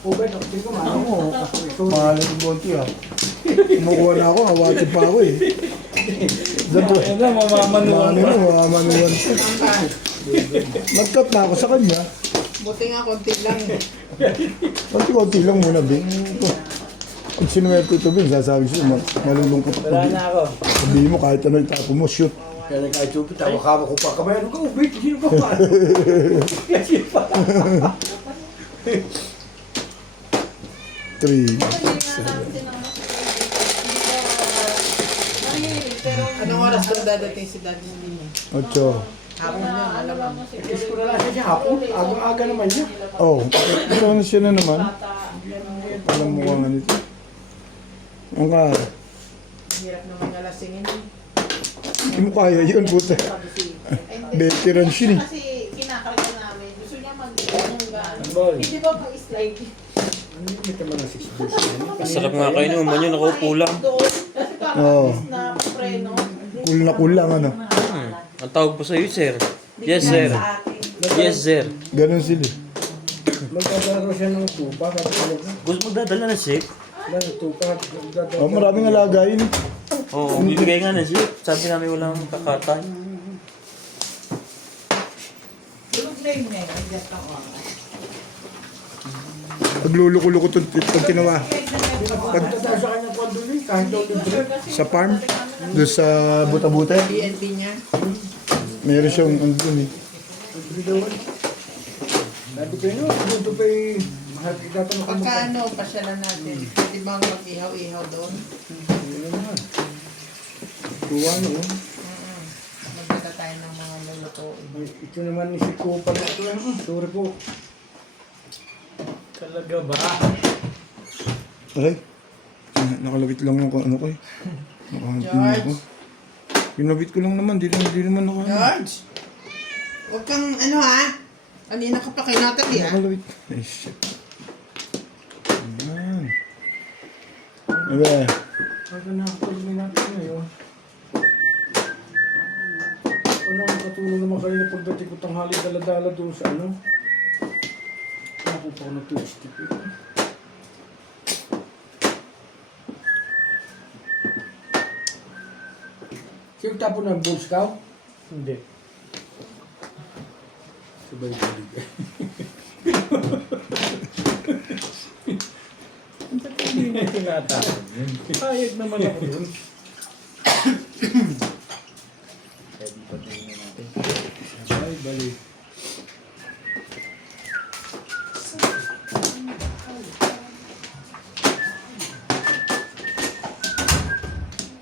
Ubay, hindi ko Mahalin yung konti ha. Kumukuha na ako, hawatin pa ako eh. Dato, Ano, mamamanuan mami pa. mo, mamanuan ko. Nag-cut na ako sa kanya. Buti nga, konti lang. Konti-konti lang muna, Bing. Kung sinuwerte ko ito, Bing, sasabi siya, malulungkot ako. Wala na ako. Sabihin mo, kahit ano itapo mo, shoot. Kaya kahit supit, tawag ko pa kamay. Ano ka, ubay? Sino ka pa? Kasi pa. 3. Anong oras daw dadating si Daddy Nini? 8. Hapon yun, alam mo. Kasi ko na lang siya hapon. Aga naman niya. Oh, ito na siya na naman. Alam mo kung ano ito. Ang ka, Hirap naman nalasingin. hindi mo kaya yun, puta. Veteran siya eh. Kasi kinakarga namin. Gusto niya mag-ano. Boy. Hindi ba pa-slide? Ano yung may tama ng 6 days? Masarap nga kayo naman yun, nakaupo lang. Kasi Oo. parang na preno. Cool na ano. Ang tawag po sa'yo, sir. Yes, sir. Yes, sir. Ganun sila eh. Magdadala siya ng tupa. Gusto magdadala ng ship? Tupa. Oh, maraming alaga yun eh. Oo, bibigay nga ng ship. Sabi namin walang kakatay. Tulog na yun eh. Adjust lang ako. Pagluluko-luko itong tinawa. Pagdadala sa kanya po doon eh. Kahit daw libre. Sa farm, doon sa buta-buta, BNB niya. meron siyang ano dun eh. Libre daw. Sabi ko yun, dito pa eh. Mahal kita ito Pagka ano, pasyalan natin. Pwede bang mag-ihaw-ihaw doon? Tuwa no. Magdala tayo ng mga lulutuin. Ay, ito naman si ko pala ito. Sorry po. Talaga ba? Aray, nakalabit lang yung ano ko eh. Nakahantin ako. Pinabit ko lang naman, di naman naka... George! Huwag kang ano ha? Kanina ka pa kay Natalie ha? Nakalabit. Ay, shit. Ayan. Ebe, Ano na ako pag natin ngayon? Ano ang katulong naman kayo na pagdating ko tanghali dala-dala doon sa ano? Nakupa ko na twistic eh. Sino tapo ng Boy Scout? Hindi. Sabay balik eh. Hindi na tinatawag yun. Payag naman ako dun. Pwede pa tingnan natin. Sabay balik.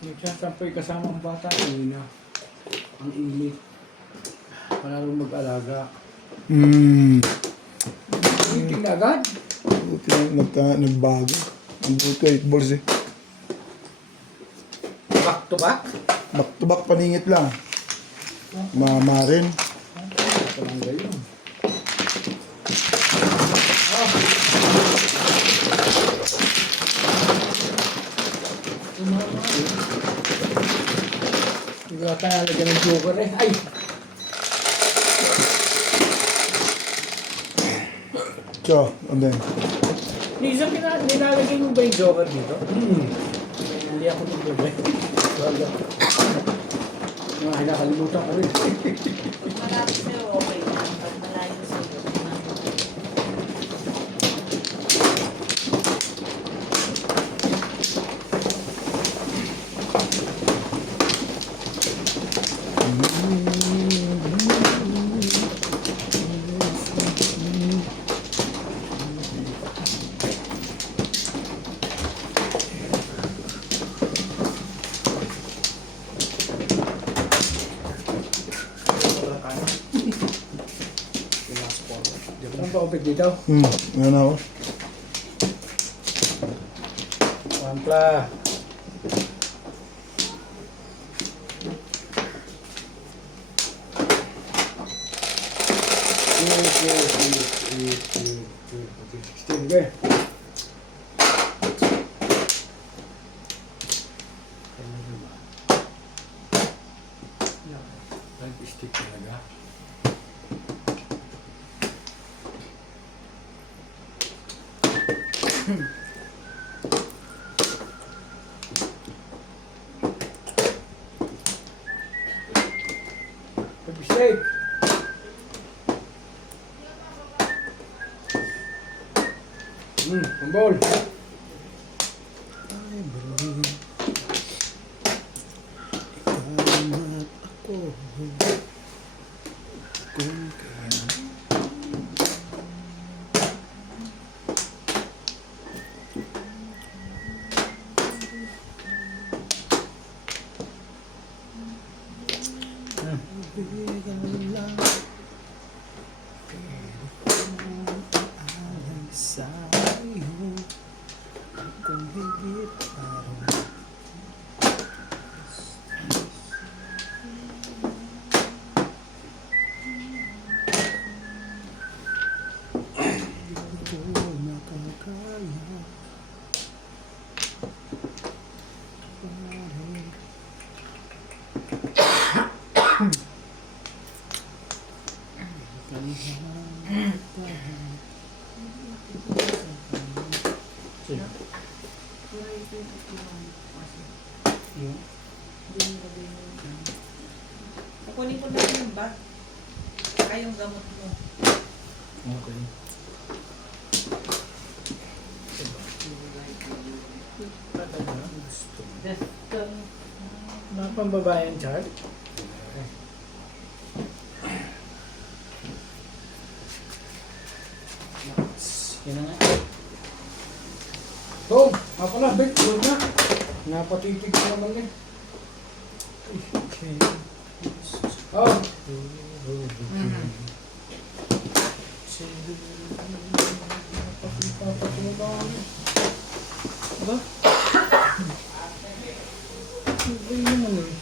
Nagsasampay kasama ang bata, na ang init. Panalo mag-alaga. Meeting na agad? buti lang nagbago. Ang buti ko 8 balls eh. Back to back? Back to back paningit lang. Mama rin. Parang gayon. Hindi ka nalagyan ng joker eh. Ay! So, and then, Minsan nilalagay mo ba yung joker dito? Hindi ako naglagay. Wala. Mga nakalimutan ko rin. Malapit sa'yo, okay. Pag malayo sa'yo. Ang pa-upit dito? yan ako. Pampla. Okay. Nag-stick talaga. Pag-steak. Ang bowl. Kukunin ko na yung bag. Ay, yung gamot mo. Okay. Mga pambabayan, Char. Yan na nga. Tom, ako na, Bek, huwag na. Napatitig ko naman eh. Oh. Aba? Ay, naman eh.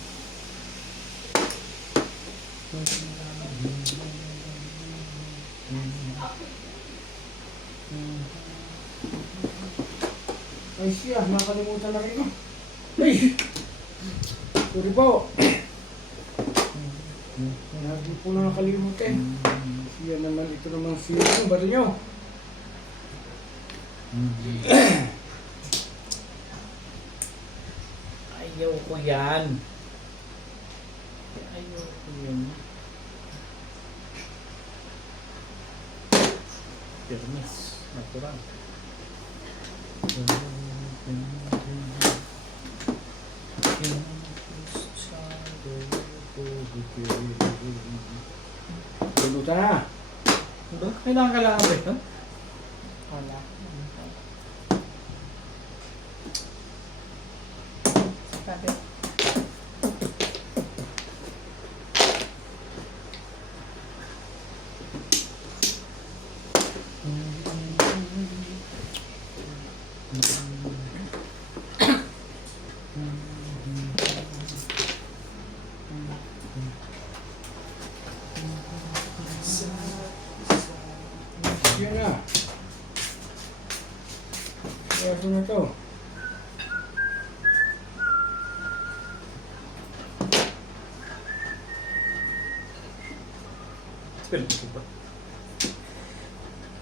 Ay siya, nakalimutan na rin. Ay! Sorry po. Lagi po nakakalimutan. Siya naman, ito naman siya. Ano ba ito nyo? Ayaw ko yan. Ayaw ko yan. Permis. Natural. Lulutan na. Diba? Kailangan ba ito? Wala. Sabi. Siya na. Kaya ito na to.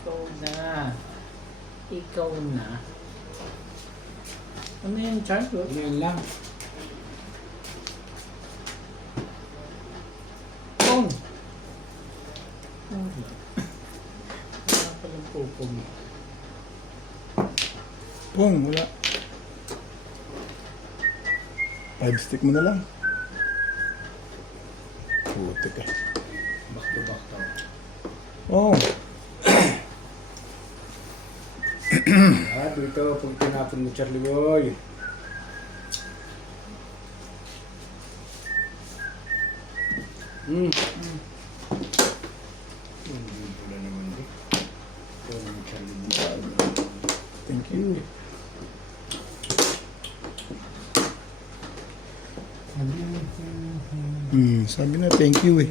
Ikaw na. Ikaw na. Ano yan, Char? Yan lang. Pong! Wala. Wala palang pupong. Pong, wala. 5 stick mo na lang. Puti ka. Back to back to. Oh, Dito, pag tinapon mo, Charlie Boy. Wala naman eh. Ito naman, Charlie Boy. thank you. Sabi na thank you eh.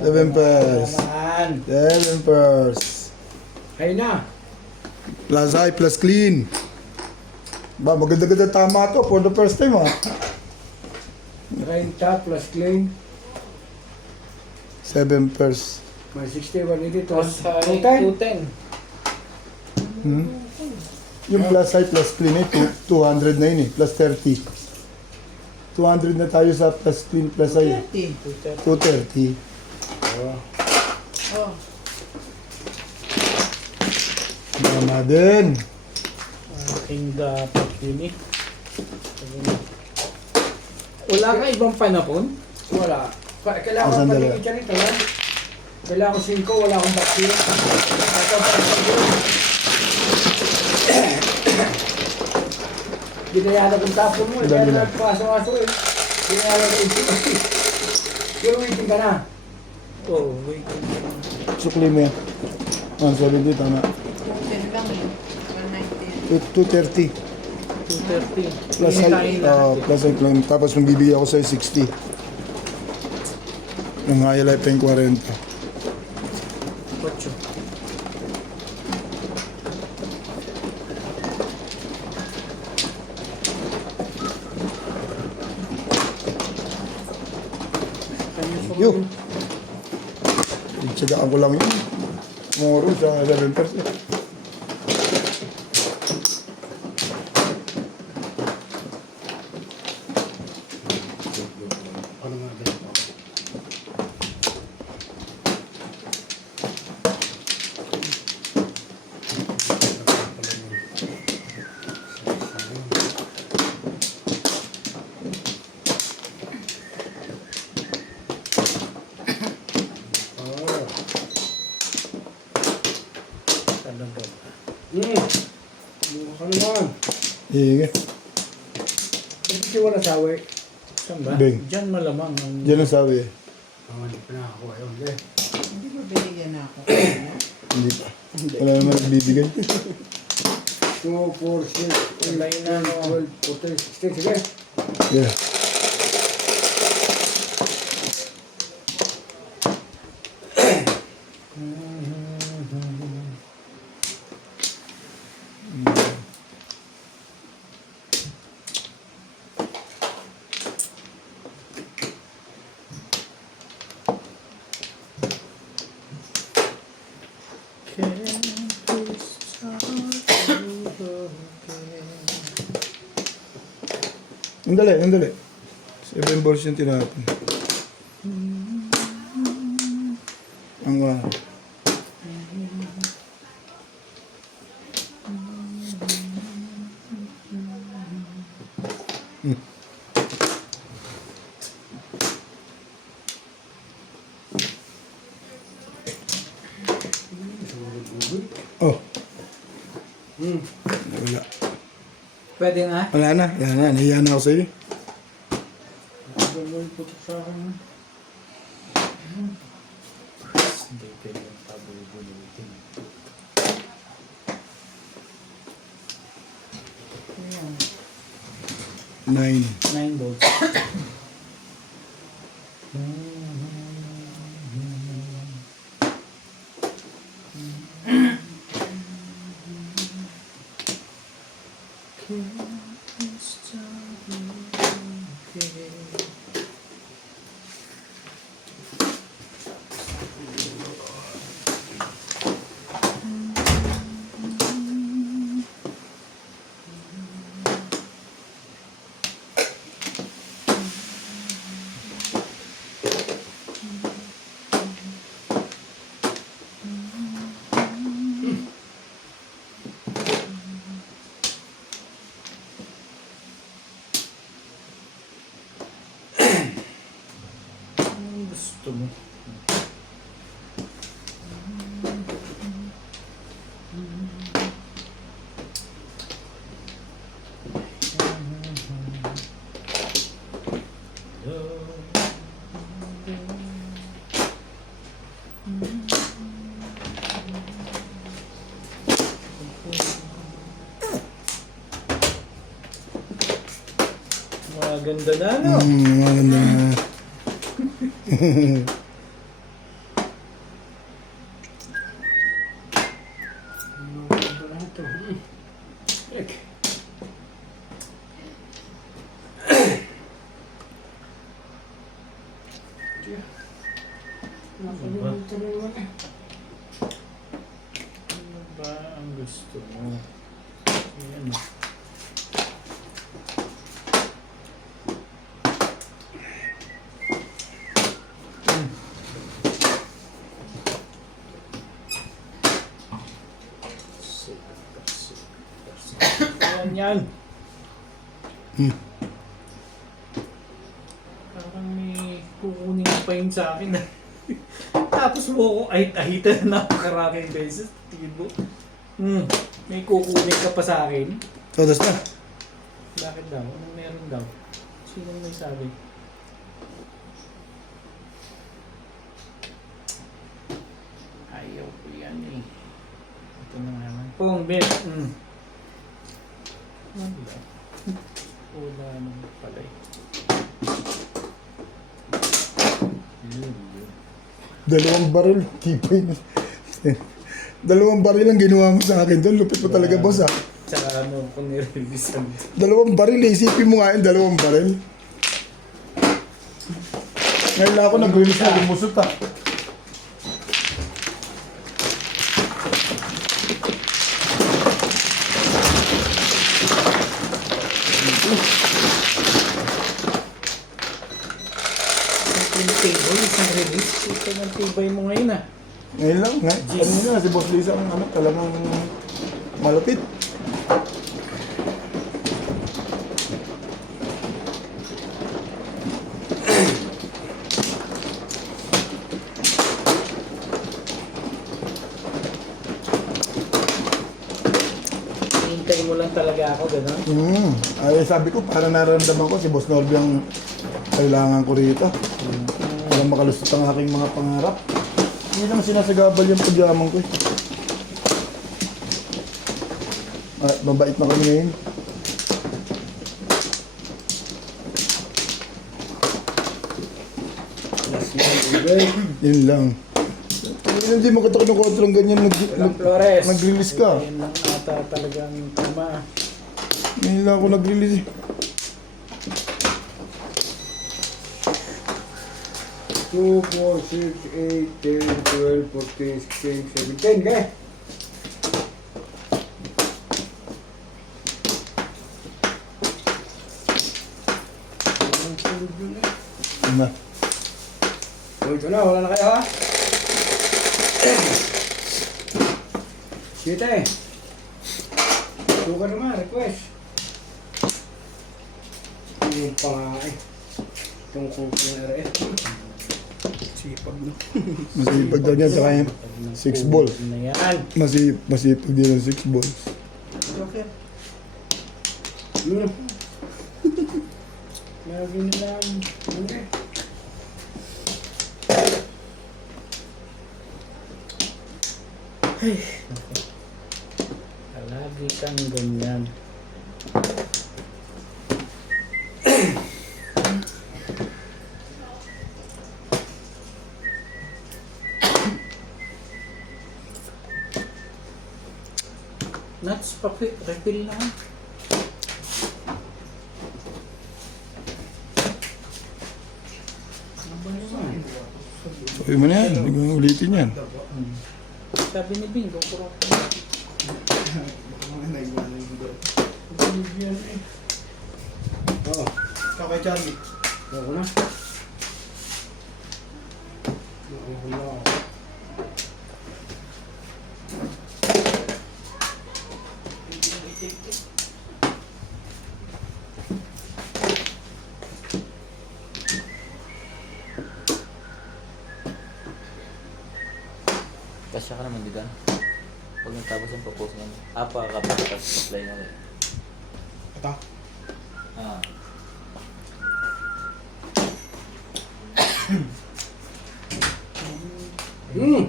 7 pesos. Naman. 7 pesos. Hay na. Plus high, plus clean. Ba, maganda-ganda tama to for the first time ah. 30 plus clean. 7 pesos. May 60, 180, Plus 210. 210. Hmm? Yung plus high plus clean eh, 200 na yun eh, plus 30. 200 na tayo sa plus clean plus high. 30. 230. Oh. Mama din. Aking dapat yun eh. Wala ka ibang panapon? Wala. Kailangan ko Sandali. patigil ka nito, ha? Kailangan ko 5, wala akong vaccine. Ito pa rin. Ginayala kong tapon mo, Dami kaya na. nagpaso-aso eh. Ginayala ko ito. Pero waiting ka na. Oo, wait. Sukli mo yan. 170, tama. 210 lang eh. 190. 230. 230. Plus high, plus high climb. Tapos magbibigay ako sa'yo 60. Yung high life yung 40. 8. Yo! Itsagaan ko lang yun. Moro sa 7%. Ano nga ba? Talaga. Ano naman? Sige. Ito si wala sa work. Saan ba? Beng. Diyan malamang. Ang... Diyan ang sabi eh. Hindi pa nakakuha yun. Eh. Hindi ba binigyan na ako? Hindi pa. Wala naman nagbibigay. 2, 4, 6, Wala na, no. 12, 14, 16. Sige. Yeah. Andali, andali. 7 balls yung tinapin. Ang Oh. Wala. Pwede na? Wala na. Nahiya na ako sa'yo. Gagawin ko sa akin. Hindi pwede yung pabubulutin. Nine. 9 volts. Gusto mo. Maganda na, no? Maganda na. Ano ba ang gusto mo? Ayan. Ayan yan. Parang may kukunin ka pa yun sa akin. Tapos mo ako ahita na napakaraming beses. Tingin mo. May kukunin ka pa sa akin. Todas na. Bakit daw? Anong meron daw? Sino may sabi? Ayaw ko yan eh. Ito na naman. Pong bet. Wala. Wala naman pala eh. Dalawang baril. Tipay na. Dalawang baril ang ginawa mo sa akin doon. Lupit mo talaga, boss, ha? Tsaka ano ko nirelease ang Dalawang baril, eh. Isipin mo nga yun, dalawang baril. Ngayon lang ako nag-release na lumusot, ha? table, isang release. Ito ng tibay mo ngayon ah. Ngayon lang, nga. Kanina, si Boss Lisa ang ano, talagang malapit. Hintay mo lang talaga ako, gano'n? Ay, sabi ko, parang nararamdaman ko si Boss Norby ang kailangan ko rito. Para makalusot ang aking mga pangarap. Hindi naman sinasagabal yung pagyaman ko eh. At mabait na kami ngayon. Yun lang. Hindi mo katok ng kontrang ganyan Flores. nag-release ka. Yan lang ata talagang tama. Ngayon lang ako nag-release eh. Two, 4, 6, 8, 10, 12, 14, 16, 17, okay? Na. O, ito na, wala na kayo ha? Sita eh. Sugar naman, request. Yung pa nga eh. Yung kumpong RF. Sipag no. Masipag daw niya sa kanya. 6 balls. Na yan. Masipag din ang 6 balls. Okay. Hmm. Lagi nilang, okay. Lagi kang ganyan. Nuts, refill lang. Sabi mo na yan, hindi ko ulitin yan. Sabi ni Bing, GoPro. Oo. Ikaw kay Charlie. Ako na. Ako na. Kasya ka naman, di ba? Pag natapos ang propose mo, pakakapag apply na rin. Ito? Ah. Hmm.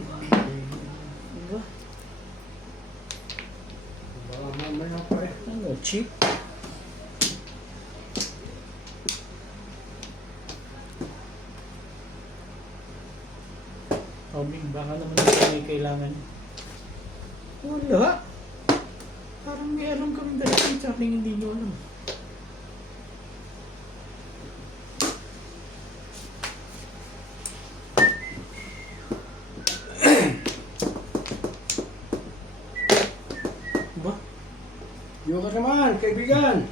Diba? Baka mamaya pa eh. Ano, cheap? Oh, Bing, baka naman ito may kailangan. Wala. Parang may alam kami dalawa sa akin, hindi nyo alam. Ba? Joker naman, kaibigan.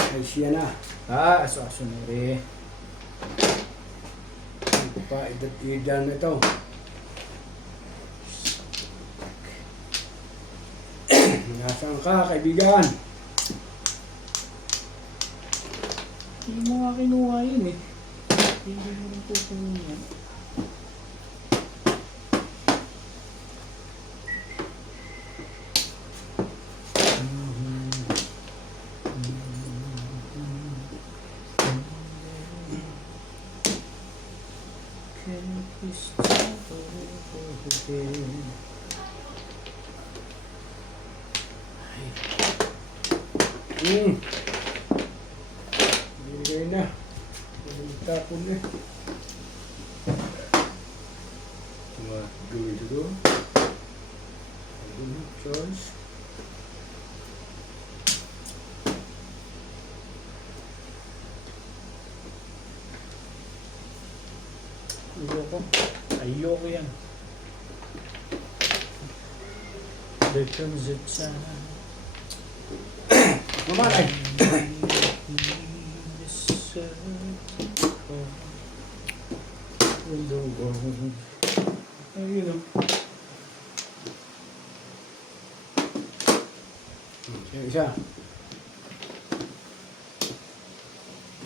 Ay, siya na. Aso-aso na rin. Ito pa, idan na ito. Nasaan ka, kaibigan? Hindi mo nga kinuha yun eh. Hindi mo rin kukunin yan. Binigay na. Tapon na. Gawin ito. Choice. Ayoko yan. There comes a time. Mamatay. Ayun o. Isa.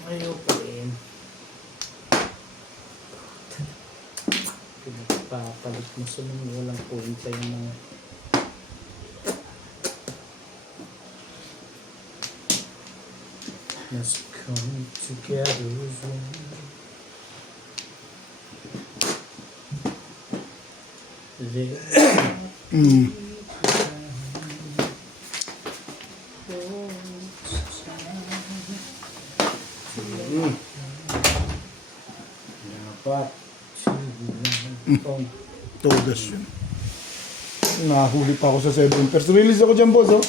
Ayoko rin. Pinagpapalit mo sa mga walang kwenta yung mga let's come together as one. Hmm. Dapat. Todas yun. Nahuli pa ako sa 7 pairs. Release ako dyan, boss, oh.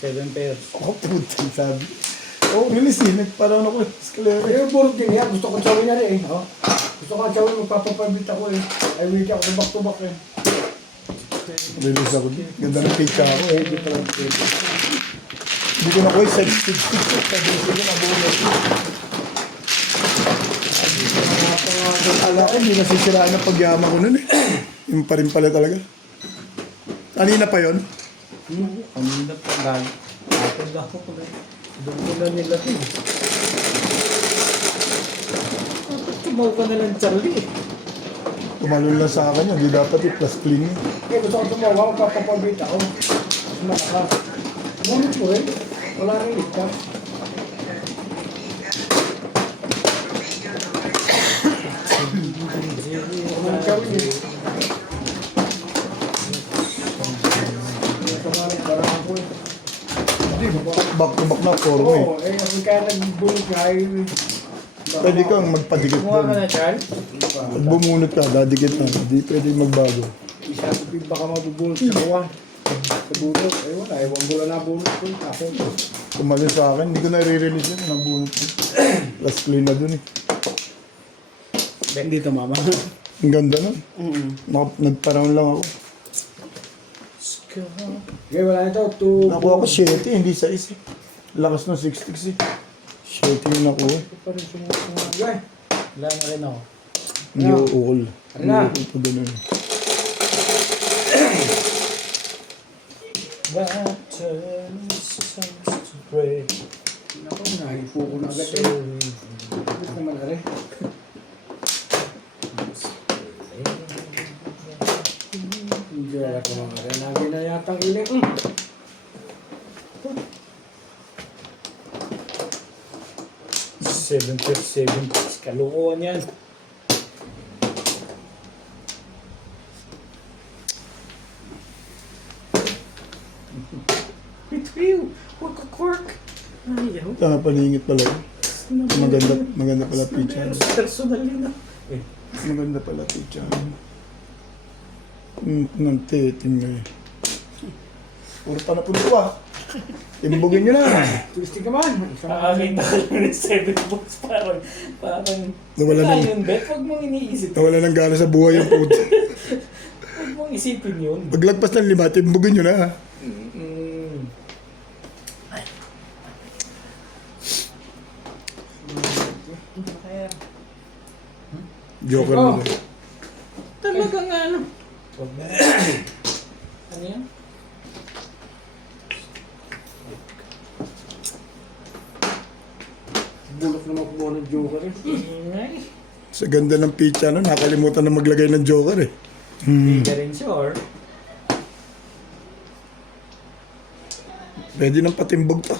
7 pairs. Oh, putang sabi. Oh, release eh. Nagparaan ako eh. Escalera. Yung burot din yan. Gusto ko tsawin na rin eh. Oh. Gusto ko tsawin. Magpapapabit ako eh. Ay, wait ako. Back to back eh. Release ako dyan. Ganda ng picture ako eh. Hindi pa lang pwede. Hindi ko na ko eh. Side stick. Sabi ko na nabulat. Ala ko, hindi nasisiraan ang pagyaman ko nun eh. Yung pa rin pala talaga. Kanina pa yon. Kanina pa lagi. Apod ako ko lang. Doon ko na nila din. Tumaw ka na lang, Charlie. Tumalun lang sa akin yun. Hindi dapat i-plus clean. Eh, gusto ko tumawa. Magpapapabit ako. Mas malakas. Ngunit ko rin. Wala rin ito. Ang tsawin eh. Ito nga rin. Parang ako eh. Hindi, back to back na. Forma eh. Oo, eh, kasi kaya nagbunot nga eh. Pwede kang magpadikit Kumuha ka doon. na, Charles? Pag bumunot ka, dadikit na. Hindi pwede magbago. Isa ko baka mabubunot sa kuwan. Sa bunot. Ay wala, ewan ko lang na bunot ko. Ako. Tumalun sa akin, hindi ko na re-release yun. Nabunot ko. Plus clean na dun eh. Hindi ito mama. Ang ganda nun. Nagparound lang ako. Okay, wala nito. Two. Nakuha ko 7, hindi 6 eh. Lakas ng 6 eh. 7 yung nakuha. Pa rin sumusunod. Okay. Wala na rin ako. Hindi ko ukol. Ano na? Hindi ko ganun. That turns to pray. Ako, nahipo ko na agad eh. Bakit naman are? Hindi wala ko mga are. Lagi na yatang iling. Seven pairs. Kalukuhan yan. Retrieve! Huwag ka cork! Ayaw. Paningit pala yun. Maganda pala picture. Personal yun ah. Maganda pala picture. Nang titing na eh. Puro pa na punto ah. Imbugin nyo na. Tulistig naman. Aaming na yung 7 books parang Nawala ng, yun, Bet. Huwag mong iniisip. nawala ng gana sa buhay yung puto. Huwag mong isipin yun. Paglagpas ng 5, imbugin nyo na. Joker mo rin. Talagang ano. Ano yan? Bulok naman kumuha ng Joker eh. Ingay. Sa ganda ng pitcha, no? Nakalimutan na maglagay ng Joker eh. Hindi ka rin sure. Pwede nang patimbog to.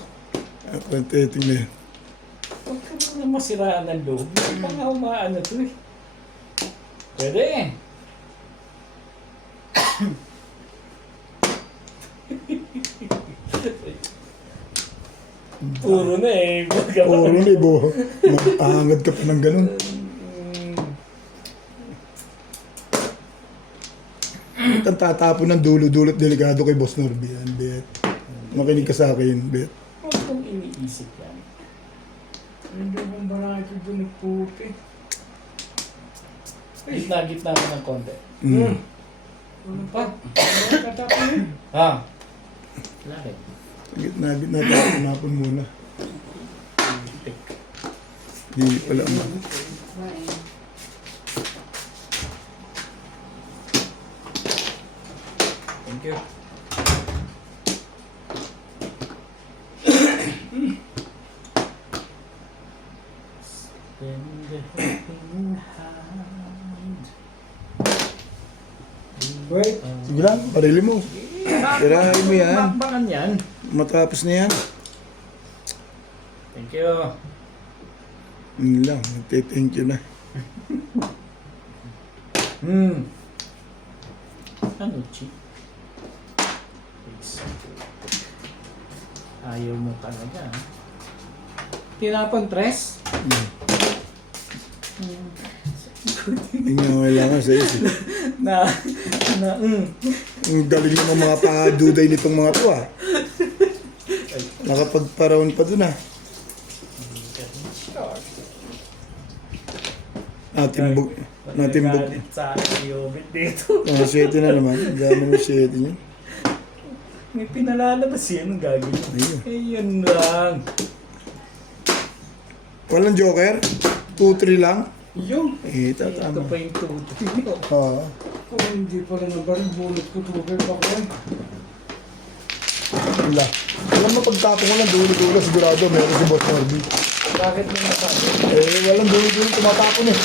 Pwede na yun. Huwag ka na masiraan ng loob. Hindi pa nga umaano to eh. Pwede eh. Puro na eh. Oo, Libo. Mahangad ka pa ng ganun. Ang tatapon ng dulo-dulot delikado kay Boss Norby. Yan, Bet. Makinig ka sa akin, Bet. Huwag mong iniisip yan. Hindi kong bara ito doon nagputi. Gitna-gitna ko ng konti. Ano pa? Ano katapin? Ha? Bakit? Gitna tinapon muna. Hindi pala mo. Thank you. Spend the helping hand. Wait. Sige lang, parili mo. Tirahin mo yan. Bakbakan yan. Matapos na yan. Thank you. Yun lang, thank you na. Ano, Chi? Ayaw mo talaga. Ha? Tinapon tres? Hindi nga kailangan sa isip. na, Ang galing ng mga paduday nitong mga to ah. Nakapagparaon pa dun ah. Natimbog. Natimbog. Sa akin si Obit dito. 7 na naman. Ang dami ng 7 niya. May pinalalabas yan. Ang gagawin. Ayun. Eh, yun lang. Walang Joker? 2-3 lang? Yung. Eh, Ito tatama. pa yung tutoy mo. Oo. Kung hindi pa rin nabaril, bulot ko tubig pa ko eh. Wala. Alam mo, pagtapon ko lang dulo-dulo, sigurado meron si Boss Norby. Bakit mo nasabi? Eh, walang dulo-dulo tumatapon eh.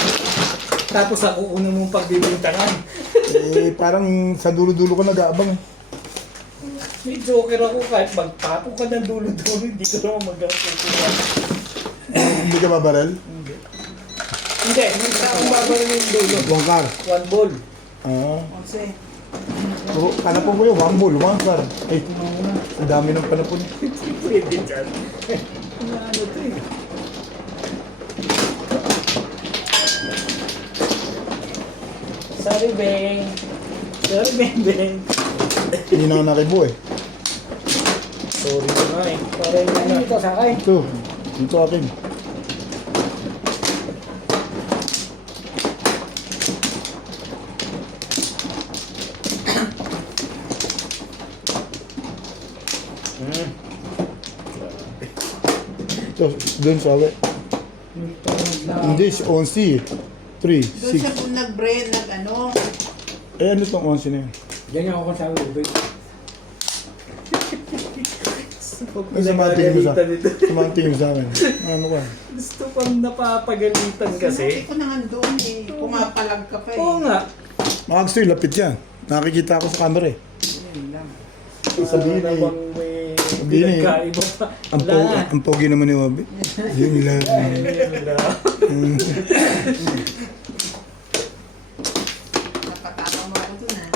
Tapos ako una mong pagbibintangan. Eh, parang sa dulo-dulo ko nag-aabang eh. May joker ako kahit magtapo ka ng dulo-dulo, hindi ko naman magkakukuha. Hindi ka babarel? Hindi akong babaril yung dulo. Bongkar. One ball. Ah. Kasi, Kanapon ko yun, 1 ball, 1 car. Eh, ang dami ng panapon. Pwede dyan. Ano to eh. Sorry, Beng. Sorry, Beng. Hindi na ako nakibo eh. Sorry ko nga eh. Para yun Ano na. ito sa akin? Dito akin. Ito, doon sa akin. Hindi, si 11. 3, doon siya 6. kung nag-brain, nag-ano. Eh, ano itong 11 na yun? Ganyan ako sa tubig. Ano sa mga tingin mo sa sa mga tingin mo sa akin? Ano ka? Gusto pang napapagalitan Kasi kasi. ko na nga doon eh. Pumapalag ka pa eh. Oo nga. Mga gusto yung lapit yan. Nakikita ko sa camera eh. Yun lang. Sabihin Para eh. bang may Sabihin eh. pinagkaiba pa. Ang pogi naman ni Wabi. Yun nila. Napatama mo ako doon ah.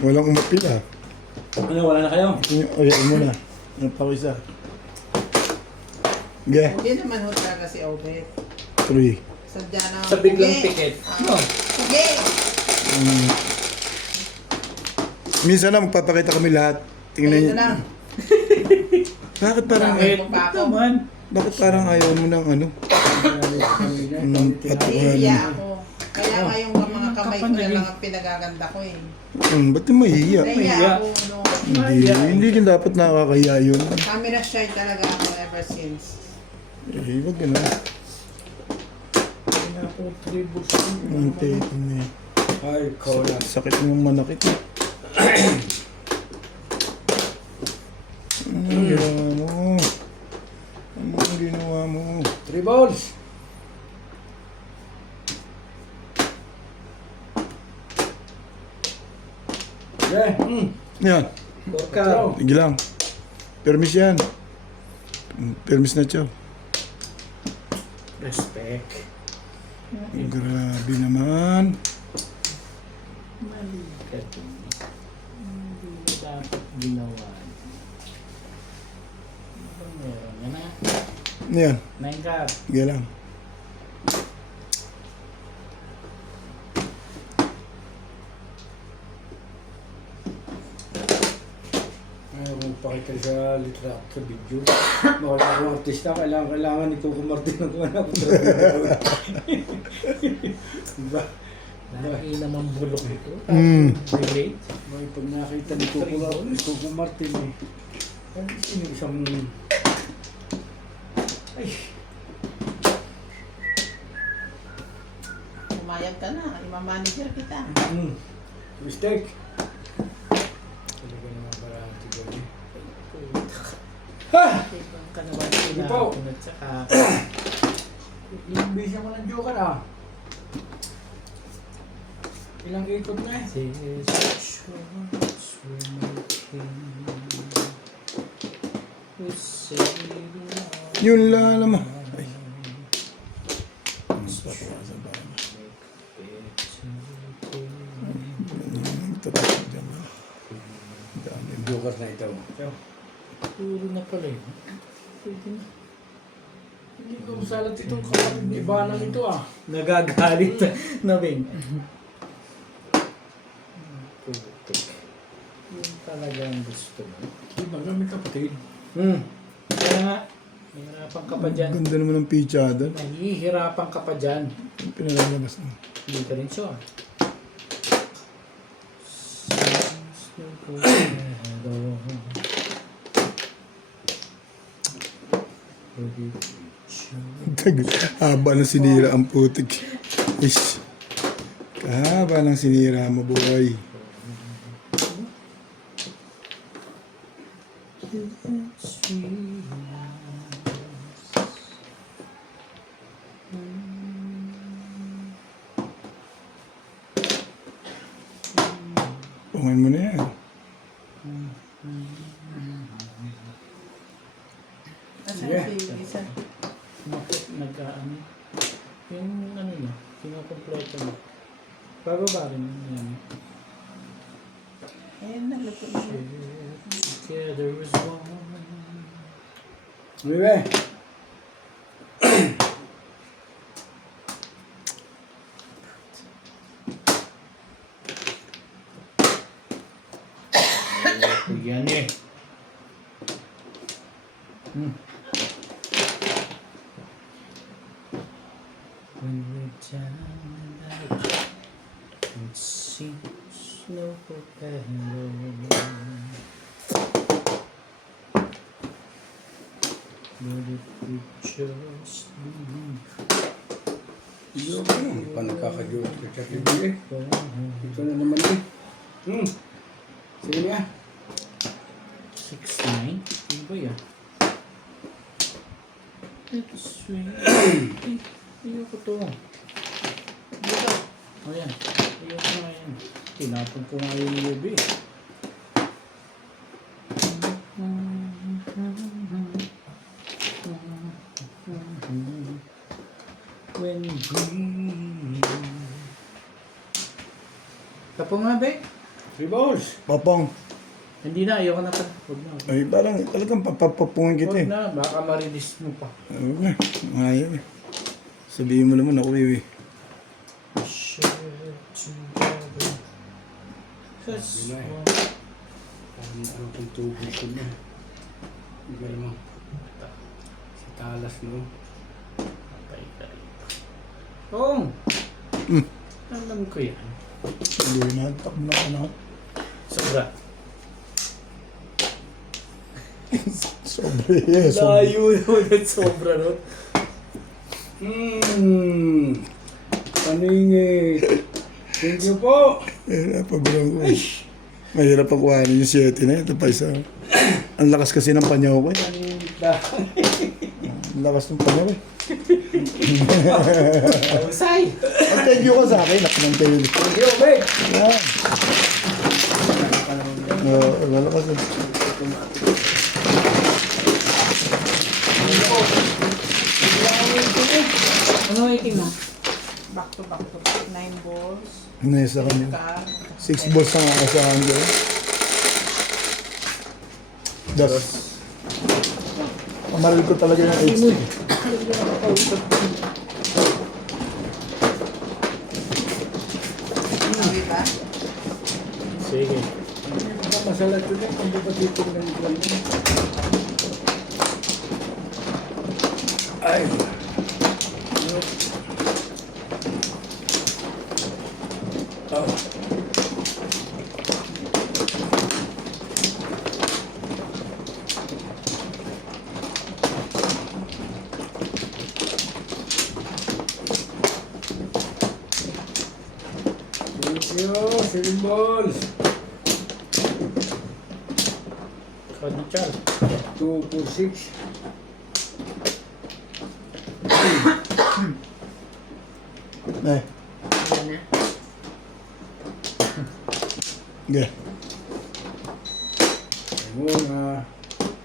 Walang umapil ah. Ano, wala na kayo? Ayaw mo na. Napawisa. Ge, Hindi naman ho talaga si Obet. 3. Sadya na. Sa biglang Sige. ticket. Ah, Sige! Minsan na magpapakita kami lahat. Tingnan Ayun niyo. na lang. Bakit parang Bakit Bakit pa ako? naman? bakit parang ayaw mo ng ano? Ng Nahihiya patukan. ako. Kaya nga yung mga kamay ko na lang ang pinagaganda ko eh. Ba't yung mahihiya? Nahihiya ako. No. Hindi kin dapat nakakaya yun. Camera shy talaga ako ever since. Eh, wag ganun. Oh, tribus. Ang titin na yan. Ay, cola. Sakit yung manakit. Anong ginawa mo? Anong ginawa mo? 3 balls. Yeah. Yan. Korka. Sige lang. Permis yan. Permis na chow. Respect. Grabe naman. Mali ka din. Hindi mo dapat ginawa. Ano bang meron? Yan na. Yan. 9 cut. Sige lang. Ayaw kong pakita sa literato sa video. Bakit ako artista, kailangan ito kumartin ng kung ano. Diba? Lagi naman bulok ito. Mm. Relate. May pag nakita ni Coco Martin eh. Ano sino isang... Ay, Pumayag ka na, ima-manager kita. mistake. Talaga naman para siguro. Ha! Ibang ka naman Ipaw. pinapun at saka Yung bisa mo ng joker ah. Ilang ikot na eh. this shorts we're making. We say Yun lang naman. Ay. Tatakot dyan. Dami. Joker na ito. puro na pala yun. Pwede na. Hindi ko salat itong kapatid ni Banang ito ah. Nagagalit na Ben. Putik. Yun talaga ang gusto mo. Diba kami kapatid? Kaya nga, mahirapan ka pa dyan. Ganda naman ng pizza doon. Mahihirapan ka pa dyan. Pinalalabas na. Hindi ka rin sure. Haba ng sinira ang putik. Ish. Kahaba ng sinira mo, boy. Pungin mo na yan. Asan si Isa? Nag-ano. Yung ano niya, kinukompleto mo. Bababa rin yan. Ayun, nagluto na. Together as one. Umiwe. Yan eh. When we're down and out, it seems no better. But if we just believe, Iyo ko naman. Panagkakajot ka sa TV eh. Ito na naman eh. Sige niya. 6'9"? Ano ba yan? It's sweet. Ayoko to. Dito. O yan. Ayoko nga yan. Tinapon ko nga yung UV. When we... Tapo nga, be. 3 balls. Papong. Hindi na, ayoko na pa. Huwag na. Ay, parang talagang papapapungin kita Huwag eh. na, baka ma-release mo pa. Ano ba? Ayaw eh. Sabihin mo naman ako eh. Share together. Just Yun na eh. one. Parang ano itong tubig ko na. Hindi naman. Si Talas no. Patay ka rito. Oo. Alam ko yan. Hindi na. Takbo na ka na. Sobra. Sobre. Yes. Sobre. Layo naman at sobra nun. Paningit. Thank you po. Pabarang ko. Mahirap ang kuhanin yung 7 na. Ito pa isa. Ang lakas kasi ng panyaw ko. Paningit na. Ang lakas ng panyaw eh. Usay! Ang thank you ko sa akin. Nakapang kayo. Thank you, mate. Yan. Lalakas eh. Ano waiting mo? Back to back. 9 balls. Ano yung sa kanya? Ka. 6 balls ang akasahan ko. Das. Pamaril ko talaga yung 8 stick. Okay ba? Sige. Masalat ko din. Hindi pa dito ng lang. Ay. Oh. Thank you, 7 balls. Kadichal. 2, 4, 6. Eh. Okay. Muna.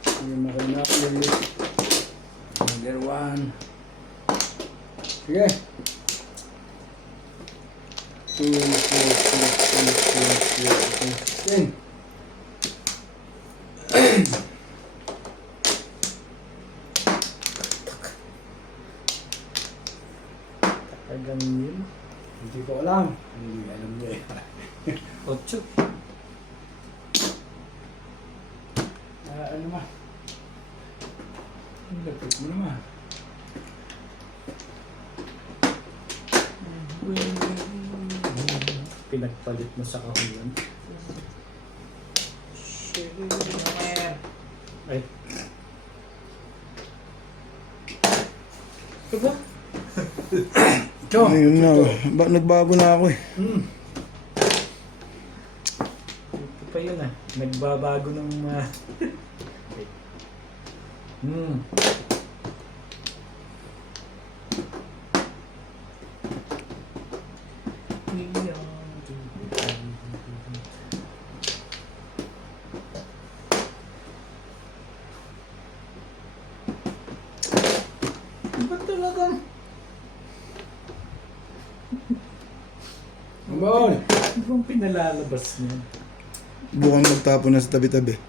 Hindi makinapil. Number 1. Sige. 2, 4, 6, 8, 9, 10. Tagang yun. Hindi ko alam. Hindi alam niya eh. 8. Ano ma? Lapit mo naman. Pinagpalit mo sa kahulun. Ay. Ito ba? Ito. Ayun na. Nagbago na ako eh. Ito pa yun ah. Nagbabago ng mga... Ba't talagang... Come on. Ano bang pinalalabas niya? Bukan magtapon na sa tabi-tabi.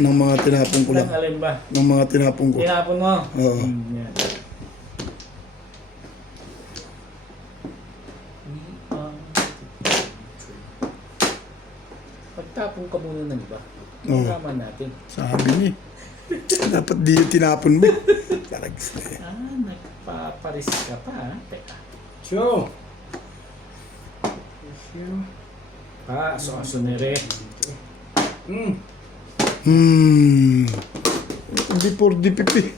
Ng mga tinapong ko lang. Nang alin ba? Ng mga tinapong ko. Tinapon mo? Oo. Yan. Pagtapon ka muna ng iba. Oo. Tama natin. Sabi niya. Dapat di yung tinapon mo. Talags na yan. Nagpaparis ka pa ha? Teka. So. So nere. Before DPP.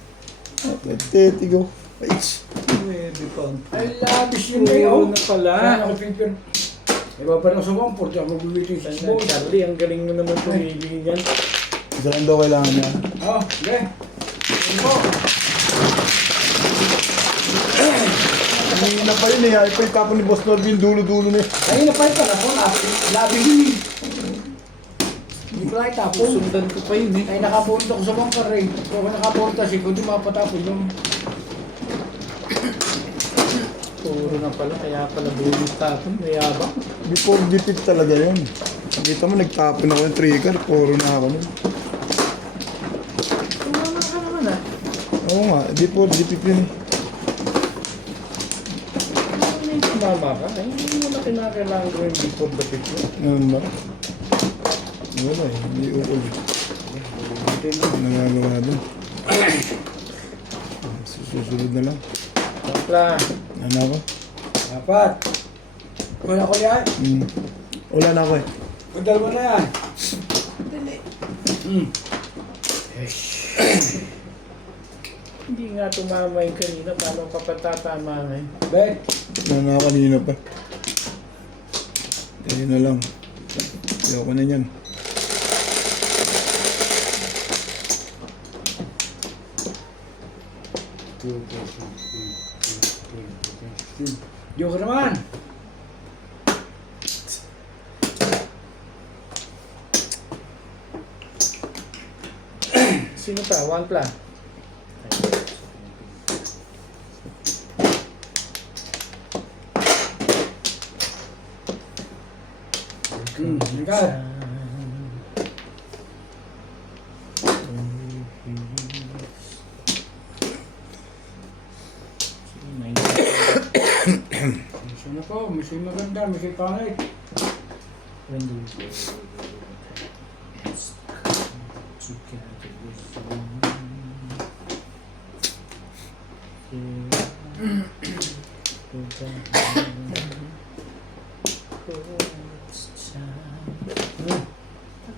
Tetigo. H. Pwede pa. Ay, labis yun na yun. Na pala. Kaya ako paper. Iba pa lang sa 1-4. Ako magbibigay sa Sana, Charlie, ang galing mo naman pumili yan. Isa lang daw kailangan niya. Oh, okay. Ito. Kanina pa yun eh. Ay pa yung tapon ni Boss Norby yung dulo-dulo na eh. Kanina pa ito. Ako, labis yun eh. Hindi ko lang itapon. Sundan ko pa yun eh. Ay, nakapunta ko sa bangkar eh. Kung ako nakapunta, siguro di mapatapon yung... Puro na pala, kaya pala bulit tapon, mayabang. Before DPP talaga yun. Nakita mo, nagtapon ako ng trigger. Puro na ako nun. Tumama ka naman ah. Oo nga, before DPP yun eh. Ano yung tumama ka? Ay, hindi mo na kinakailangan ko yung before the picture. Ganun ba? Wala eh, hindi ukol. Ano nangagawa doon? Susunod na lang. Tapla. Ano ako? Dapat. Wala ko yan. Wala na ako eh. Kung dalawa na yan. Dali. Hindi nga tumama yung kanina. Paano ka pa tatama ngayon? Bet. Na kanina pa. Ayun na lang. Ayoko na yan. Joke naman. Sino pa? One pla. Ikaw. Miso na po. Miso yung maganda. Miso yung pangit. When do you go together with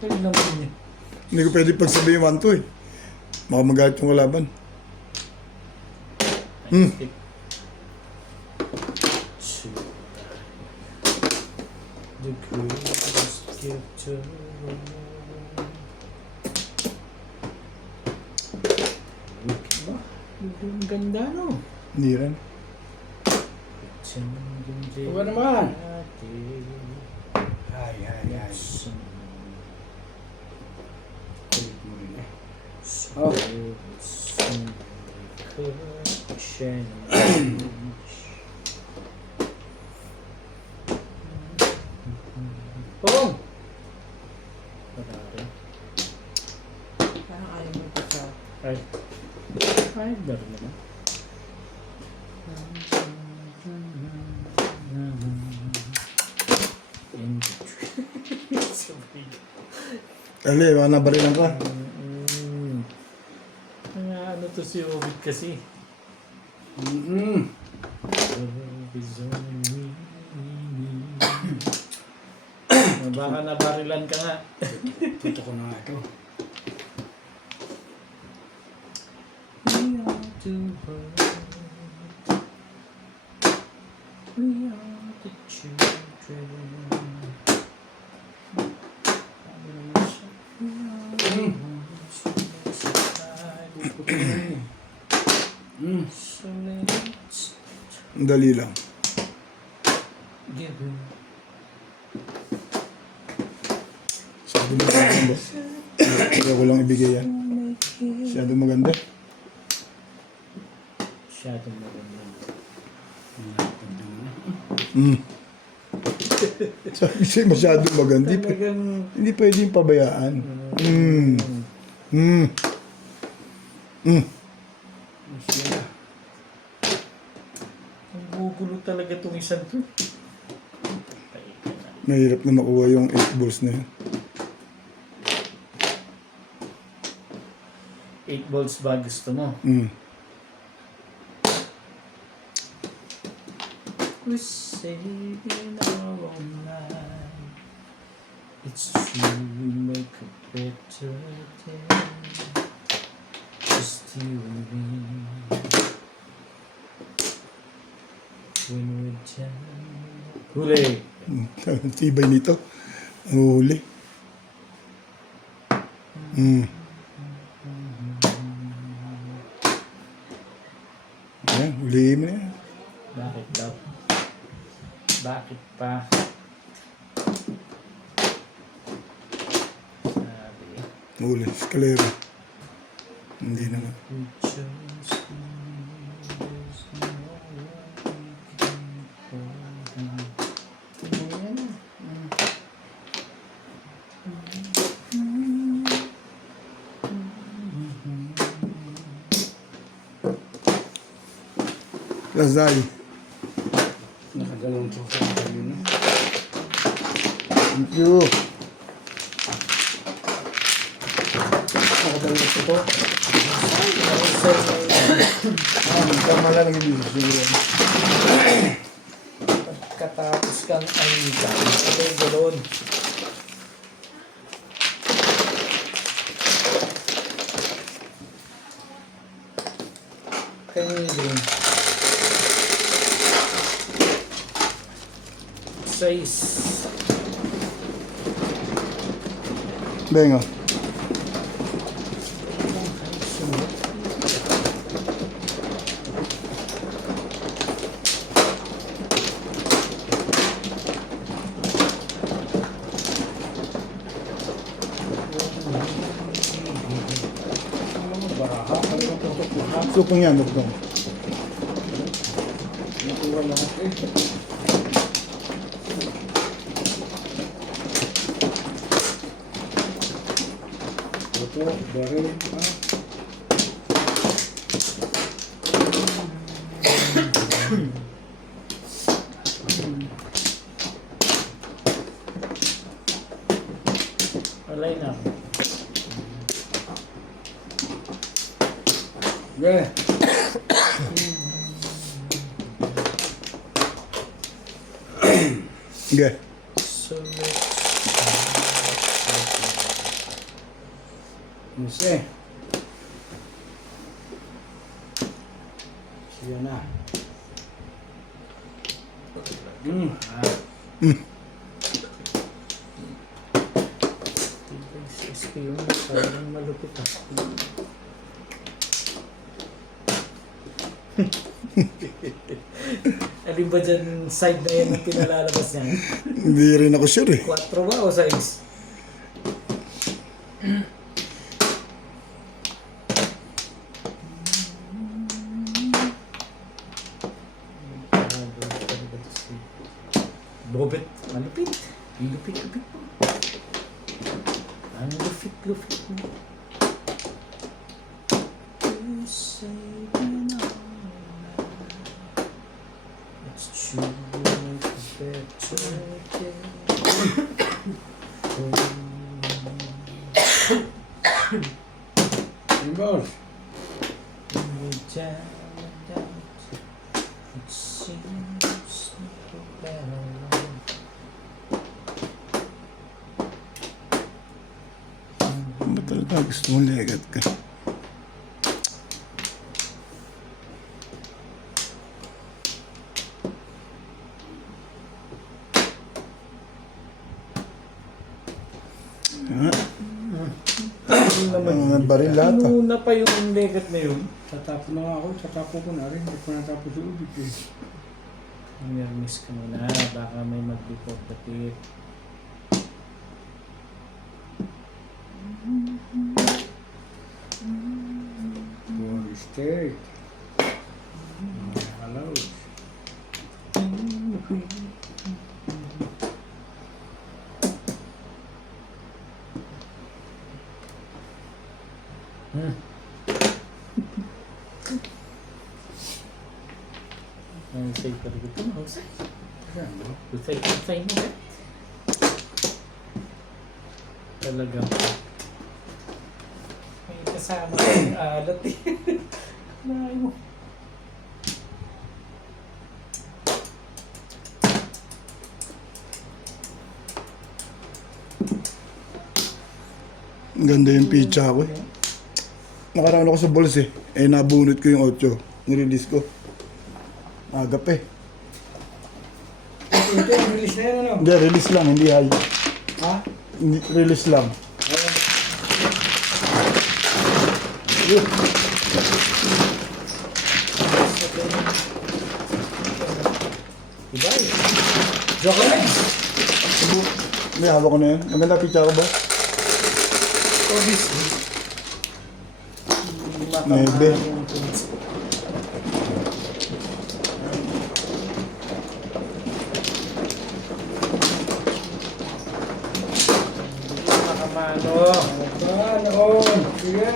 Tagal naman niya. Hindi ko pwede pagsabihin 1-2 eh. Baka magalit yung kalaban. Stick. The greatest gift of all. Ba? Ang ganda no? Hindi rin. Huwag ka naman. Ay. Kulit mo rin eh. Oh. Pong! Marami. Parang ayaw mo pa siya. Ay. Ay, meron naman. Ali, baka nabarilan ka. Ano to si Ovid kasi? Baka nabarilan ka nga. Tuto ko na nga ito. We are the children. So let's Ang dali lang. give him. Sabi mo sa akin, boss. Kaya ko lang ibigay yan. Masyado maganda. Masyadong maganda. Sabi siya masyado maganda. Talagang Hindi pwedeng pabayaan. Siya. ang gugulo talaga itong isang to. Mahirap na makuha yung 8 balls na yun. 8 volts ba gusto mo? We're saving our own life. It's true, we make a better day. Just you and me. When we're done. Huli! Ang tibay nito. Ang huli. Ayan, huliin mo na yan. Bakit daw? Bakit pa? Sabi, Huli, eskalera. Hindi naman. we chose you, there's no way we can go down. Lazay. Nakadalawang suso ko yun. No? Thank you. Nakadalawang suso. Tama lang ang ibig siguro. Pagkatapos kang ayuda, ito yung galon. size. Bengo. Baraha, talagang tutok lahat. Supong yan, Dugtong. Nakuha lahat eh. Tutok, baril, ha? Alay na. Yeah. Sige. So, Muse. Siya na. SK yung parang malupit ah. Alin ba dyan side na yan ang pinalalabas niya? Hindi rin ako sure eh. 4 ba o 6? Bobet, malupit. Lupit mo. Ang lupit mo. It's true, Symbols. Ano talaga gusto mong legat ka? Ang baril lahat ah. Inuna pa yung legat na yun. Tatapo na nga ako. Tatapo ko na rin. Hindi ko natapos sa ubig eh. Miss ka muna. Baka may mag-report kapit. Poor mistake. Hello. Ang safe pa rin ito. Husay. Yan, no? Husay mo ba? Talaga. May kasama yung alat eh. Nahay mo. Ang ganda yung pizza ko eh. Nakaraan ako sa balls eh. Eh nabunot ko yung 8. Nirelease ko. Agap eh. Ito yung release na yan, ano? Hindi, release lang, hindi high. Ha? Hindi, release lang. Diba eh? Joke lang. May hawak ko na yun. Maganda pizza ko ba? Obviously. Maybe. Makamano. Noon. Sige.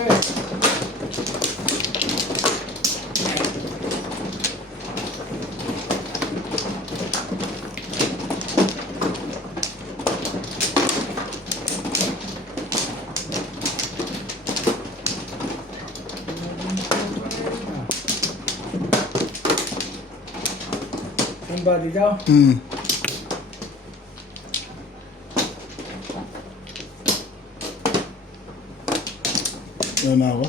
Yung body daw. Yan na ako.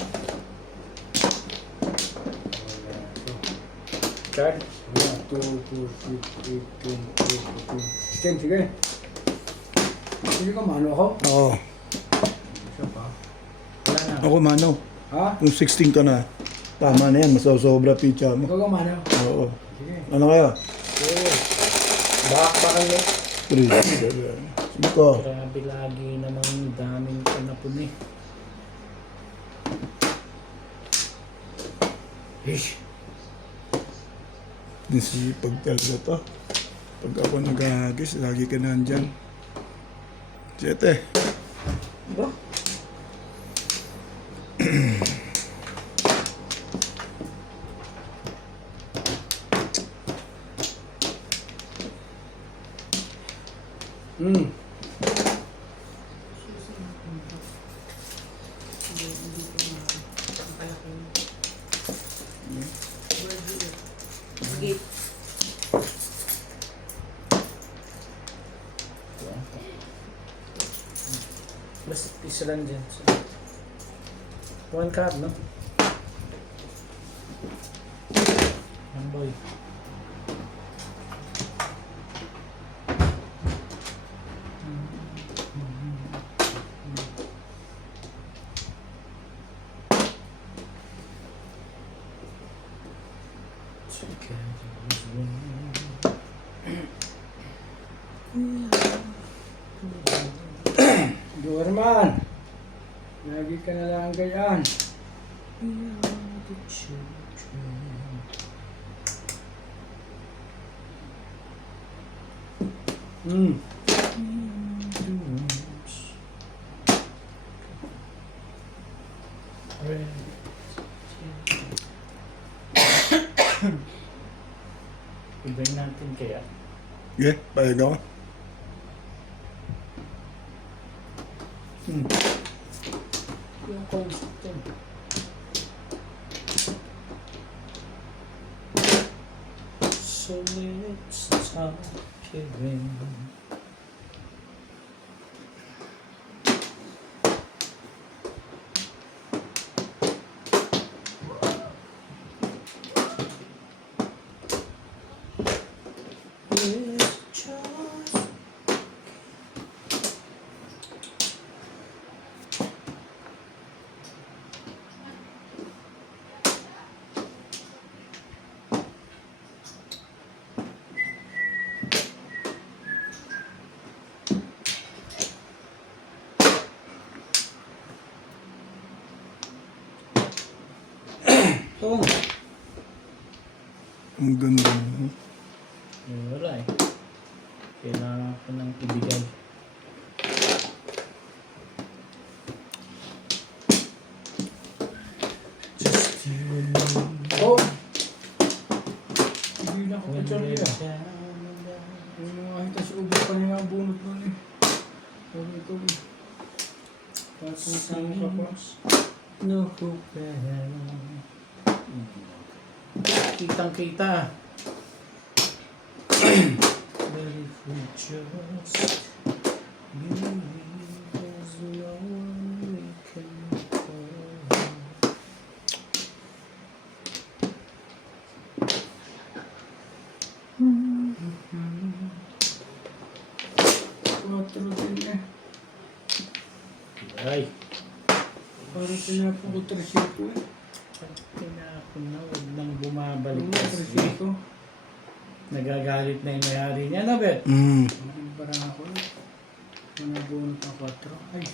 Card. 1, 2, 2, 3, 8, 10, 12, 14. 16, sige. Sige ka, mano ako. Oo. Isa pa. Wala na. Ako mano. Ha? Kung 16 ka na, tama na yan. Masosobra pitcha mo. Ikaw ka, mano. Oo. Sige. Ano kaya? Sige. Bakbakan mo. 3, 7. Sige ko. Grabe lagi namang daming panapon eh. Ish. Nisipag talaga to. Pag ako naghahagis, lagi ka nandyan. 7. Ba? Hmm. Sige. Basta isa lang dyan. So, one card, no? One boy. Dorman. Lagi ka na lang gayaan. Hmm. Ibayin natin kaya. Yeah, payag ako. Yung concept yun. So let's talk again. Oh, Ang ganda. wala eh. Kailangan ko ng ibigay. Just you and me. Oh. Hindi na ako When picture we're niya. down and down. Yung mga kita sa ubo pa niya ang bunot nun eh. Sabi ito eh. Tatang ka pa. No hope at all. Kitang-kita. But if we just believe there's no one we can call. Quatro din eh. Ay, Parang pinapong ko 300 eh. tinapon na, huwag nang bumabalik Ano, kasi. 300? Nagagalit na yung may-ari niya, no, Bet? Parang ako eh. Mga bunot ng 4. Ay.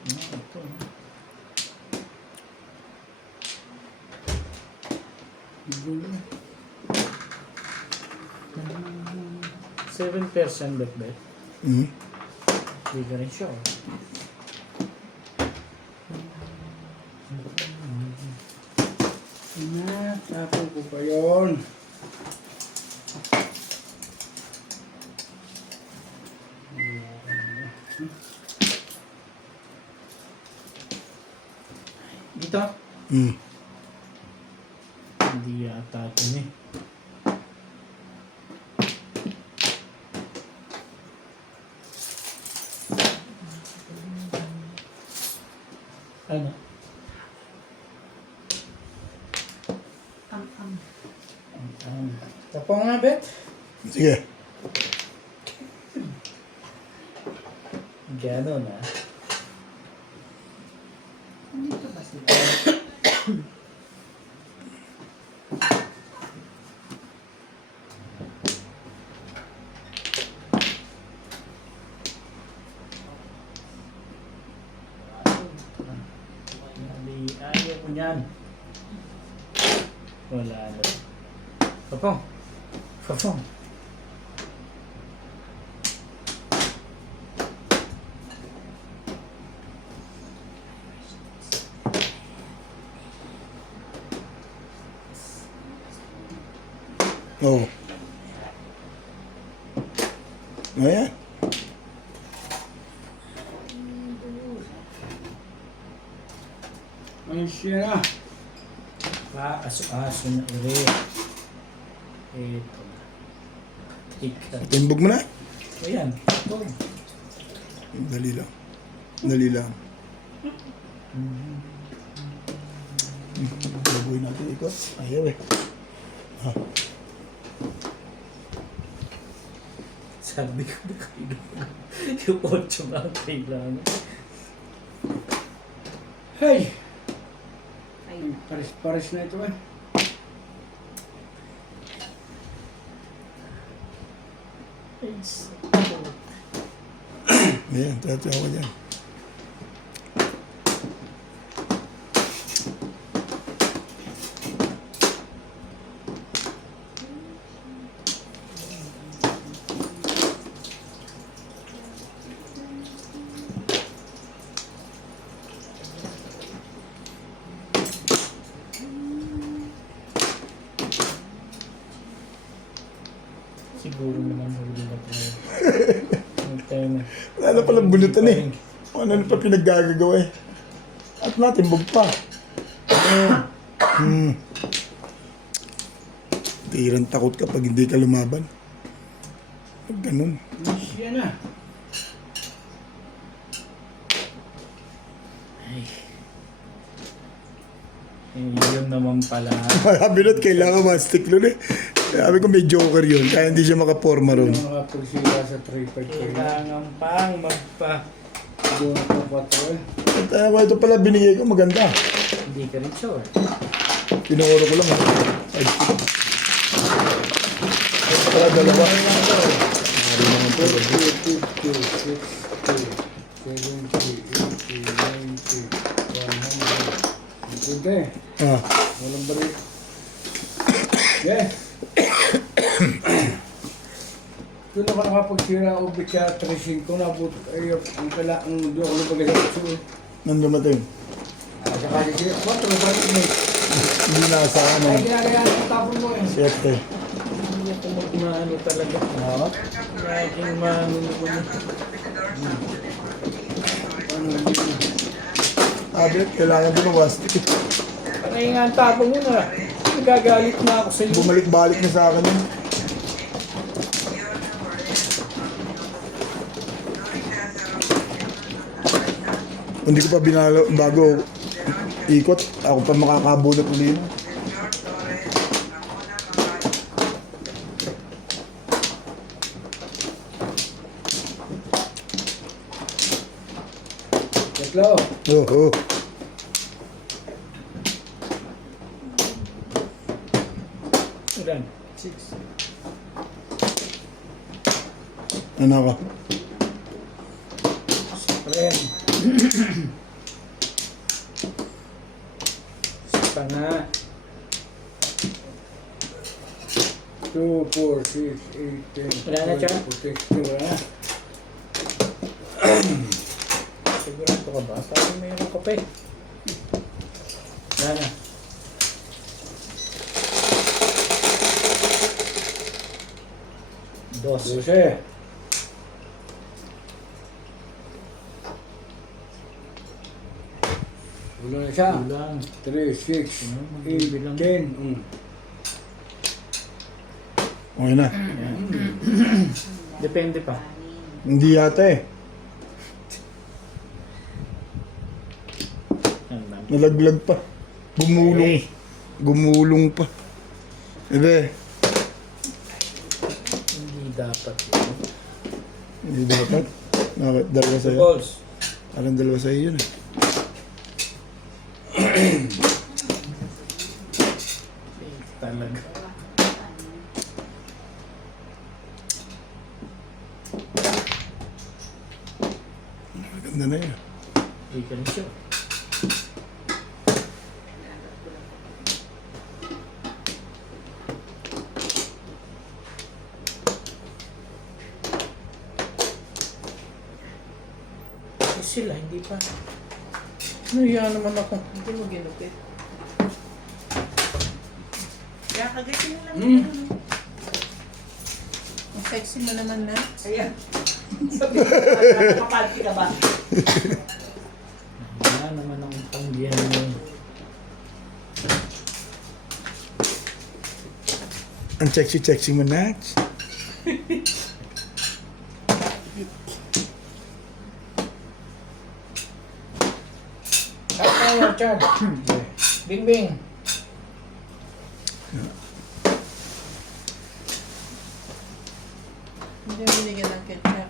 Ano, ito. Gulo. 7% Bet. Hindi ka rin sure. Na, tapon ko pa yun. Dito? Mm. Hindi yata ito eh. Ano? Ang. Tapong nga, Bet? Sige. Ganon ah. Dito ba sila? Ayaw ko niyan. Wala na. Papong. Papong. Oo. Ayan. Ay, siya na. Aso na ulit. Ito na. Ika. Timbog mo na. Ayan. Papong. Dali lang. Dali lang. Gagawin natin ikot. Ayaw eh. Ha. Sabi ko na kayo. Yung 8 nga ang kailangan. Hey! Ay, Pares-pares na ito eh. Ayan, tatawa ko dyan. Siguro naman huli na tayo. Tayo na. Wala na palang bunutan eh. Ano na pa pinaggagawa eh. At natimbog pa. Tirang takot ka pag hindi ka lumaban. Ganun. Ay, siya na. Yun naman pala. Sabi nun, kailangan ma-stick nun eh. Sabi ko may joker yun, kaya hindi siya makaporma ron. Yung mga pagsira sa 3-5 ko yun. Kailangan pang magpa... Doon ako 4 eh. At ito pala binigay ko, maganda. Hindi ka rin sure. Pinuro ko lang eh. Ay, ito pala dalawa. Mari naman po. 40, 50, 60, 70, 80, 90, 100. Good eh. Ah, Walang balik. Yeah. Doon ako nakapagsira o bitya 3-5 nabot ay ang doon ako nabagay sa puso. nang dumating. Saka siya 4 balik mo. Hindi nasa ano. Ay ginagaya ang tapon mo eh. 7. Hindi ako magmano talaga. Laging mano ko na. Sabi, kailangan din ng wastik. Ay nga ang tapon mo na. Nagagalit na ako sa iyo. Bumalik-balik na sa akin yun. Hindi ko pa binalo bago ikot. Ako pa makakabulot ulit. Tatlo. Oo. Ilan? 6. Ano ka? Friend. Sa nga. 2, 4, 6, 8, 10. Wala na, Char? 14, wala na. Sigurado ka ba? Sabi mayroon ka pa eh. Wala na. Dos. 12. Wala na siya. Kulang. 3, 6, 8, 10. Okay na. Depende pa. Hindi yata eh. Ano na? Nalaglag pa. Gumulong. Eh, Gumulong pa. Ebe, hindi dapat yun. hindi dapat. Bakit? Dalawa sa'yo? Balls. Parang dalawa sa'yo yun eh. Talaga. Maganda na yun. Hindi ka na siya. Sila, hindi pa. Nahiya naman ako. Hindi mo ginupit. Kaya kagatin mo lang. Ang sexy mo naman na. Ayan. Kapalti ka ba? Nahiya naman ang tanggihan mo. Ang sexy mo, Nax. Kaya, Chad. Bing Bing. Hindi mo binigyan ng ketchup.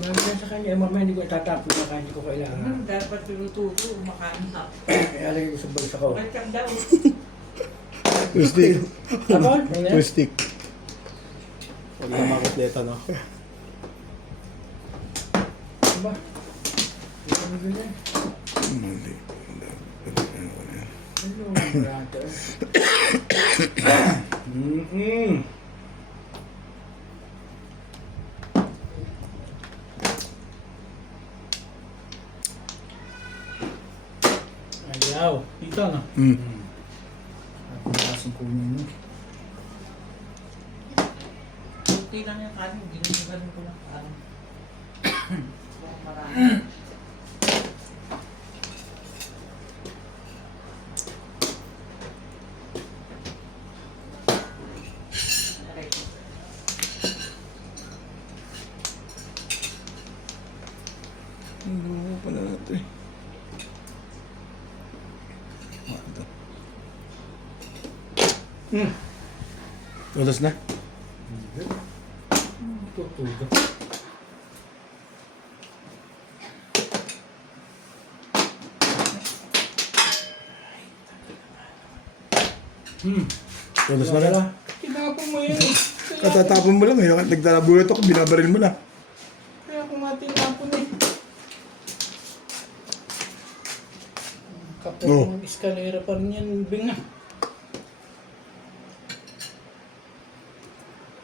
Nandiyan sa kanya, mamaya hindi ko tatapon na kaya hindi ko kailangan. Dapat tinututo, umakain na. Ialagay ko sa bulsa ko. Welcome daw. Twistik. Ako? Twistik. Huwag na makutleta, no? Ba? Hindi kami ganyan. Mali. Hello, brother. Ayaw. Dito, no? Ako nakasang kunin mo. Kunti lang yung kanin. Ginagalan ko lang kanin. Marami. Ano pala natin eh. Tulos na? Tutuga. Tulos na lang. Tinapon mo yun. Katatapon mo lang eh. Nagdalabulat ako, binabaril mo na. Kaya kung matinapon eh. Kapag Oh. yung eskalera pa rin yan, Bing ah.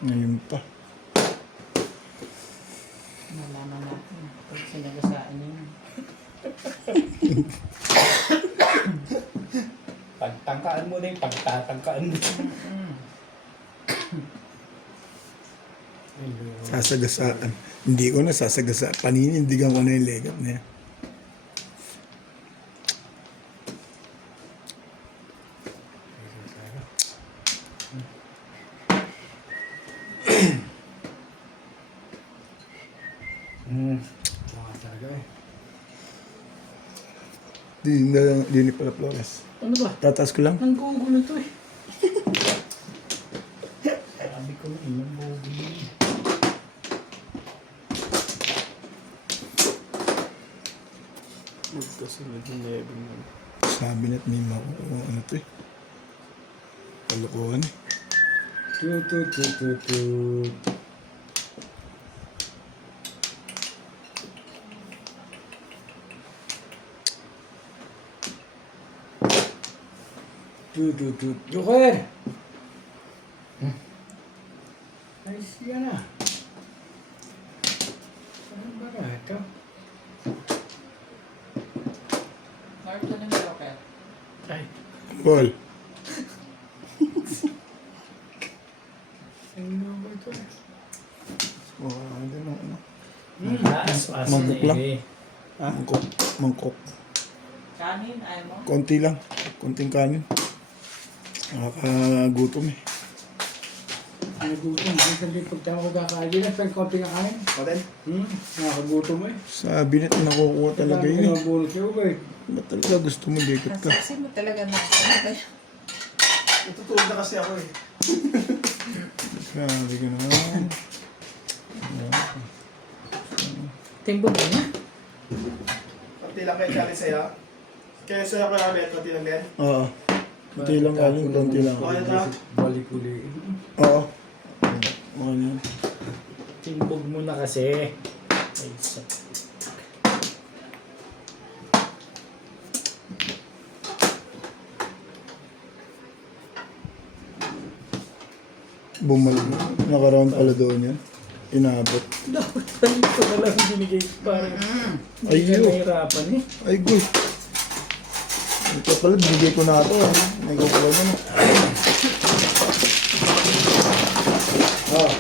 Ngayon pa. Nalaman natin. Pag sinagasaan yun. Pagtangkaan mo na yung pagtatangkaan mo. Sasagasaan. Hindi ko na sasagasaan. Paninindigan ko na yung legat na yan. Mga talaga eh. Di pala Flores. Ano ba? Tataas ko lang. Ang gugulo to eh. Sabi ko na yun, ang gugulo. Magkasunod yung level mo. Sabi na't may makukuha. Ano to eh. Kalukuhan eh. Tut. Joker! Ayos yan ah. Ano ba na ito? Mark ka ng joker. Ay, Ball. Ano ba ito? Ano ano? taas-as Mangkok na lang. eh. Mangkok. Mangkok. Kanin, ayaw mo? Konti lang. Konting kanin. Nakakagutom eh. Nagutom. Minsan din pagtama ko kakain na, pero konti nga kain. Paten? Nakakagutom eh. Sabi na't nakukuha talaga Dami yun eh. ng bunot yung eh. Ba't talaga gusto mo likot Ang ka? sexy mo talaga na. Ano ba yan? Natutulog na kasi ako eh. Grabe ka naman. Timbog mo na. Pati lang kay Charlie sa'yo. Kaya sa'yo kaya Abet, pati lang din. Oo. Kunti lang kanin, kunti lang. Okay na. Balik uli. Oo. Okay na yun. Timbog mo na kasi. Ay, Bumalik. Nakaround pala doon yan. Inabot. dapat pala ito na lang binigay para hindi ka Ayun. nahirapan eh. Ay, goy. Ito pala, binigay ko na ito. May kukuha mo na. Ah,